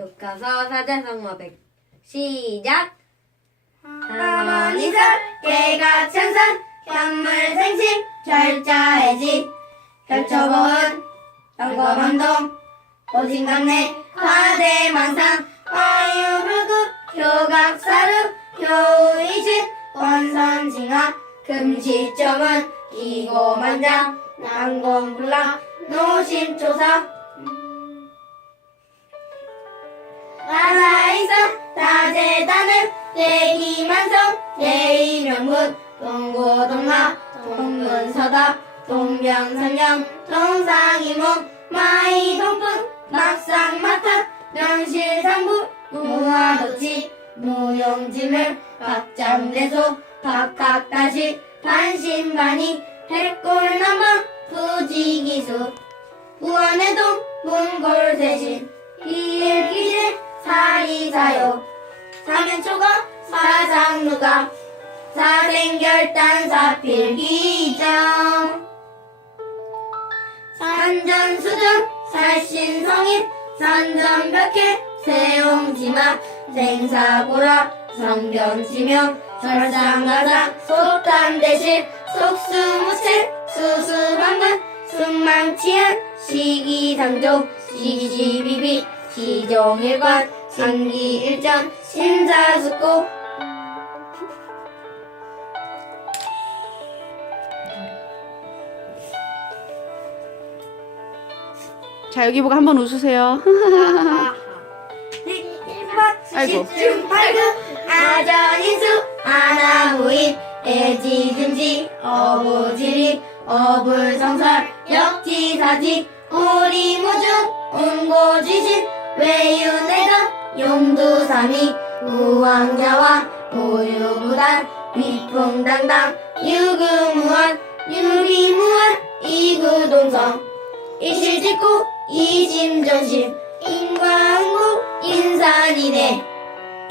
교과서 사자성어백 시작! harmoni설 개가천선 현물생심 절자해지 펼쳐보은 영검한동 오진감내 과대만상 화유불급 교각사르 교의신 원선징하 금시점은 기고만장 난공불락 노심조사 나라이성 다재다능 대기만성 대의명분 동고동락 동문서답 동병선령 동상이몽 마이동풍 막상마탁 명실상부 무화도치 무용지물 박장대소 박학다시 반신반의 해골남방 부지기수. 우원해동 문골대신 비일기재 사리사요 사면초가 사상누가? 사생결단 사필기정. 산전수정 살신성인 산전벽해 세용지마. 생사고라 성견지명 설상가사 속담대실 속수무책 수수방문 순망치한 시기상조. 시기비비 시종일관 장기일전 신자숙고 자 여기 보고 한번 웃으세요. 아이고. 아전인수 아나무인 애지든지 어부지리 어불성설 역지사지 오리무중 온고지신 외유내전 용두삼이 우왕좌왕 우유부단 위풍당당 유금무원 유리무원 이구동성. 이실직구 이심전심 인과응구 인산이네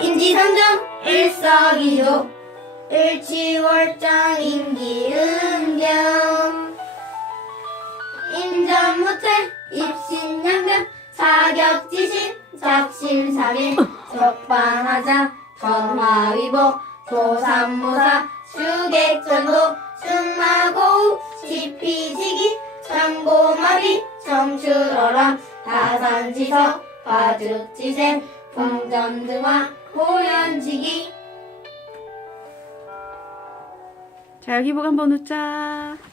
인지상정 일석이조 일치월장 임기응경. 인전무태 입신양면 사격지신 작심삼일. 적반하자 전화위복 조삼모사 수객전도 승마고우 지피지기 창고마비 청출어람 다산지석 화죽지샘 풍전등화 호연지기 자 여기 보고 한번 웃자.